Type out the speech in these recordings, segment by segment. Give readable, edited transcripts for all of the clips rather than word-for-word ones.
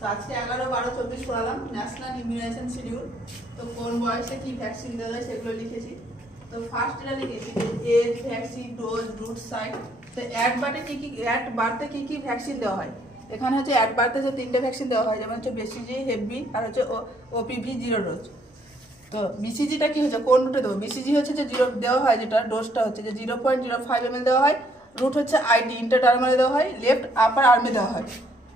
তো আজকে 11-12-24 পড়ালাম national immunisation schedule. তো কোন বয়সে কি ভ্যাকসিন দেওয়া হয় সেগুলো লিখেছি। তো ফার্স্ট এটা লিখেছি যে as, vaccine, dose, route site. তো অ্যাট বার্থে কি কি ভ্যাকসিন দেওয়া হয়। এখানে হচ্ছে অ্যাট বার্থে যে 3টে ভ্যাকসিন দেওয়া হয়, যেমন হচ্ছে BCG, হেপ বি আর হচ্ছে OPV 0 ডোজ। তো BCGটা কি হচ্ছে, কোন রুটে দেবো? BCG হচ্ছে যে 0 দেওয়া হয়, যেটা ডোজটা হচ্ছে যে 0.05 ml দেওয়া হয়। রুট হচ্ছে ID, ইন্টারডার্মালে দেওয়া হয়, লেফট আপার আর্মে দেওয়া হয়।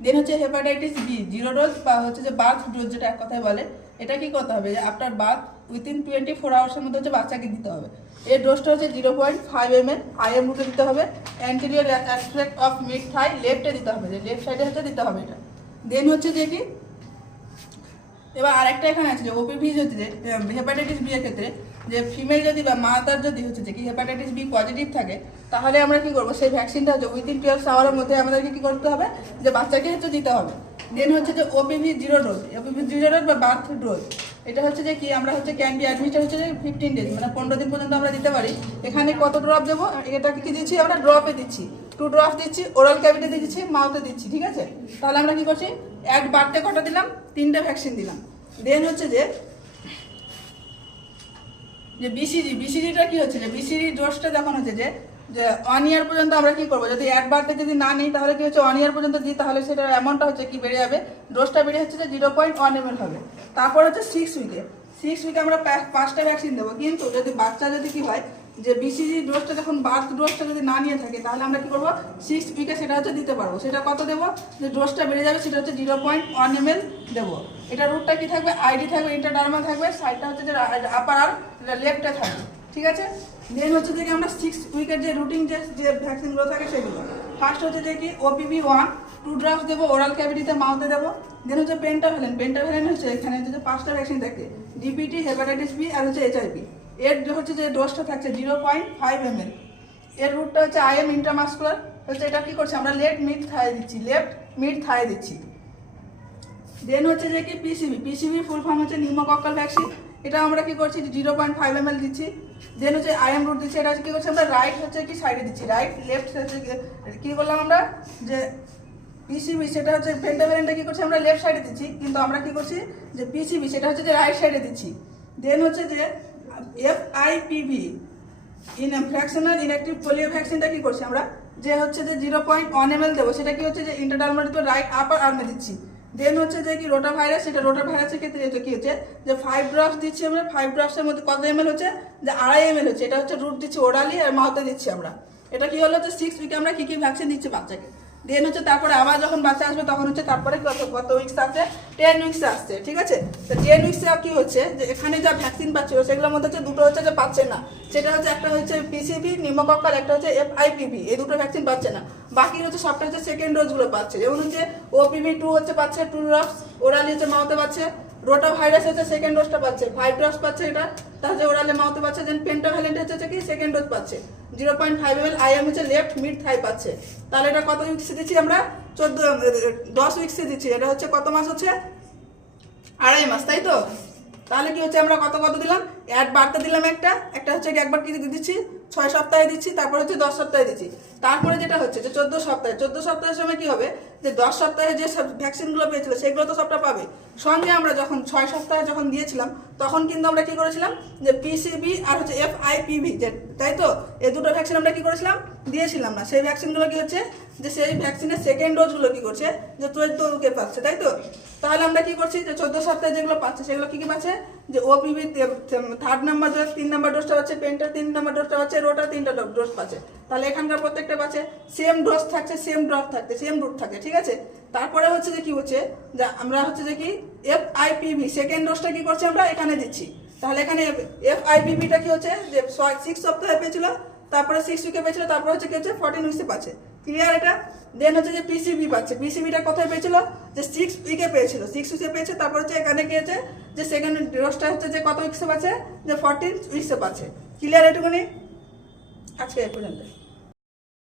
দেন হচ্ছে হেপাটাইটিস বি 0 ডোজ বা হচ্ছে যে বার্থ ডোজ, যেটা এক কথায় বলে। এটা কি করতে হবে, যে আফটার বার্থ উইথিন 24 আওয়ার্সের মধ্যে হচ্ছে বাচ্চাকে দিতে হবে। এর ডোজটা হচ্ছে 0.5 ml, IM রুটে দিতে হবে। অ্যান্টেরিয়র অ্যাসপেক্ট অফ মিড থাই, লেফটে দিতে হবে, যে লেফট সাইডে হচ্ছে দিতে হবে এটা। দেন হচ্ছে যে কি, এবার আরেকটা এখানে আছে যে OPV হচ্ছে যে হেপাটাইটিস বি এর ক্ষেত্রে, যে ফিমেল যদি বা মাতার যদি হচ্ছে যে কি হেপাটাইটিস বি পজিটিভ থাকে, তাহলে আমরা কি করবো, সেই ভ্যাকসিনটা হচ্ছে উইথিন 12 আওয়ারের মধ্যে আমাদেরকে কি করতে হবে, যে বাচ্চাকে হচ্ছে দিতে হবে। দেন হচ্ছে যে OPV 0 ডোজ, OPV 0 ডোজ বা বার্থ ডোজ। এটা হচ্ছে যে কি, আমরা হচ্ছে ক্যান বি অ্যাডমিটেড হচ্ছে যে 15 ডেজ, মানে 15 দিন পর্যন্ত আমরা দিতে পারি। এখানে কত ড্রপ দেবো, এটাকে কি দিচ্ছি আমরা, ড্রপে দিচ্ছি। 2 ড্রপ দিচ্ছি, ওরাল ক্যাভিটি দিচ্ছি, মাউথে দিচ্ছি, ঠিক আছে। তাহলে আমরা কি করছি, অ্যাট বার্থে কটা দিলাম, 3টে ভ্যাকসিন দিলাম। দেন হচ্ছে যে বিসিজিটা কি হচ্ছে, যে বিসিজি ডোজটা যখন হচ্ছে যে 1 ইয়ার পর্যন্ত আমরা কি করবো, যদি এক বারতে যদি না নিই তাহলে কি হচ্ছে 1 ইয়ার পর্যন্ত দিই, তাহলে সেটা অ্যামাউন্টটা হচ্ছে কি বেড়ে যাবে, ডোজটা বেড়ে হচ্ছে যে 0.1 ml হবে। তারপর হচ্ছে 6 উইকে আমরা 5টা ভ্যাকসিন দেবো। কিন্তু যদি বাচ্চা যদি কি হয়, যে BCG ডোজটা যখন বার্থ ডোজটা যদি না নিয়ে থাকে, তাহলে আমরা কি করবো, 6 উইকে সেটা হচ্ছে দিতে পারবো। সেটা কত দেবো, যে ডোজটা বেড়ে যাবে, সেটা হচ্ছে 0.1 ml দেবো। এটা রুটটা কি থাকবে, ID থাকবে, ইন্টারডার্মাল থাকবে, সাইডটা হচ্ছে যে আপার আর লেফটে থাকবে, ঠিক আছে। দেন হচ্ছে যে আমরা 6 উইকের যে রুটিন যে ভ্যাকসিনগুলো থাকে সেগুলো। ফার্স্ট হচ্ছে যে কি OPV 1, 2 ড্রপস দেবো, ওরাল ক্যাভিটিতে, মাউথে দেবো। দেন হচ্ছে পেন্টাভ্যালেন্ট হচ্ছে এখানে হচ্ছে 5টা ভ্যাকসিন থাকে, DPT, হেপাটাইটিস বি আর হচ্ছে HIV। এর হচ্ছে যে ডোজটা থাকছে 0.5 ml। এর রুটটা হচ্ছে IM, ইন্ট্রামাসকুলার হচ্ছে। এটা কি করছে, আমরা লেফট মিড থাই দিচ্ছি। দেন হচ্ছে যে কি পিসিবি ফুল ফর্ম হচ্ছে নিউমোকক্কাল ভ্যাকসিন। এটা আমরা কি করছি, 0.5 ml দিচ্ছি। দেন হচ্ছে IM রুট দিচ্ছি। এটা কি করছি আমরা, রাইট হচ্ছে কি সাইডে দিচ্ছি, রাইট লেফট হচ্ছে কি করলাম আমরা, যে পিসিবি সেটা হচ্ছে পেন্টাভ্যালেন্টটা কি করছি আমরা লেফট সাইডে দিচ্ছি, কিন্তু আমরা কি করছি, যে পিসিবি সেটা হচ্ছে যে রাইট সাইডে দিচ্ছি। দেন হচ্ছে যে FIPV ফ্র্যাকশনাল ইনঅ্যাক্টিভ পোলিও ভ্যাকসিনটা কি করছি আমরা, যে হচ্ছে যে 0.1 ml দেবো। সেটা কি হচ্ছে যে ইন্টারডার্মাল রাইট আপার আর্মে দিচ্ছি। দেন হচ্ছে যে কি রোটা ভাইরাস, সেটা রোটা ভাইরাসের ক্ষেত্রে এটা কি হচ্ছে, যে 5 ড্রপস দিচ্ছি আমরা। 5 ড্রপসের মধ্যে কত ml হচ্ছে, যে 2.5 ml হচ্ছে। এটা হচ্ছে রুট দিচ্ছি ওরালি আর মাউথে দিচ্ছি আমরা। এটা কি হলো, যে 6 উইকে আমরা কি কি ভ্যাকসিন দিচ্ছি বাচ্চাকে। দেন হচ্ছে তারপরে আবার যখন বাচ্চা আসবে তখন হচ্ছে তারপরে কত উইকস আসছে, 10 উইকস আসছে, ঠিক আছে। তো 10 উইকসে কি হচ্ছে, যে এখানে যা ভ্যাকসিন পাচ্ছিল সেগুলোর মধ্যে হচ্ছে দুটো হচ্ছে যে পাচ্ছে না। সেটা হচ্ছে একটা হচ্ছে PCV নিউমোকক্কাল, একটা হচ্ছে FIPV। এই দুটো ভ্যাকসিন পাচ্ছে না। বাকি হচ্ছে সবটা হচ্ছে সেকেন্ড ডোজগুলো পাচ্ছে। যেমন হচ্ছে OPV 2 হচ্ছে পাচ্ছে 2 ড্রপস, ওরালি হচ্ছে মাউথে পাচ্ছে। রোটা ভাইরাস হচ্ছে সেকেন্ড ডোজটা পাচ্ছে, 5 ড্রপস পাচ্ছে এটা, তাহলে ওরালে মাউথে পাচ্ছে। দেন পেন্টাভ্যালেন্ট হচ্ছে কি সেকেন্ড ডোজ পাচ্ছে, 0.5 ml, IM হচ্ছে লেফট মিড থাই পাচ্ছে। তাহলে এটা কত উইকসে দিচ্ছি আমরা, 10 উইকসে দিচ্ছি। এটা হচ্ছে কত মাস হচ্ছে, 2.5 মাস, তাই তো। তাহলে কি হচ্ছে, আমরা কত দিলাম, অ্যাড বার্তা দিলাম একটা হচ্ছে একবার কি দিচ্ছি, 6 সপ্তাহে দিচ্ছি, তারপর হচ্ছে 10 সপ্তাহে দিচ্ছি। তারপরে যেটা হচ্ছে যে 14 সপ্তাহের সময় কি হবে, যে 10 সপ্তাহে যে সব ভ্যাকসিনগুলো পেয়েছিল সেগুলো তো সবটা পাবে। সঙ্গে আমরা যখন 6 সপ্তাহে যখন দিয়েছিলাম, তখন কিন্তু আমরা কি করেছিলাম, যে PCB আর হচ্ছে FIPV, তাই তো। এই দুটো ভ্যাকসিন আমরা কি করেছিলাম, দিয়েছিলাম না। সেই ভ্যাকসিনগুলো কি হচ্ছে, যে সেই ভ্যাকসিনের সেকেন্ড ডোজগুলো কি করছে, যে 14 পাচ্ছে, তাই তো। তাহলে আমরা কি করছি, যে 14 সপ্তাহে যেগুলো পাচ্ছে সেগুলো কি পাচ্ছে, যে OPV 3rd number dose, 3 number ডোজটা পাচ্ছে, পেন্টার 3 নাম্বার ডোজটা পাচ্ছে, রোটার 3টা ডোজ পাচ্ছে। তাহলে এখানকার প্রত্যেকটা পাচ্ছে সেম ডোজ থাকছে, সেম ড্রপ থাকছে, সেম রুট থাকে, ঠিক আছে। তারপরে হচ্ছে যে কি হচ্ছে, যে আমরা হচ্ছে যে কি FIPV সেকেন্ড ডোজটা কি করছি আমরা এখানে দিচ্ছি। তাহলে এখানে FIPVটা কি হচ্ছে, যে 6 সপ্তাহে পেয়েছিল, তারপরে 6 উইকে পেয়েছিল, তারপরে হচ্ছে কি হচ্ছে 14 উইকসে পাচ্ছে, ক্লিয়ার এটা। দেন হচ্ছে যে PCB পাচ্ছে, PCBটা কোথায় পেয়েছিল, যে 6 উইকে পেয়েছিল, 6 উইকে পেয়েছে। তারপর হচ্ছে এখানে কি হচ্ছে, যে সেকেন্ড ডোজটা হচ্ছে যে কত উইকসে পাচ্ছে, যে 14 উইকসে পাচ্ছে, ক্লিয়ার এটুকুনি। আজকে এই পর্যন্ত।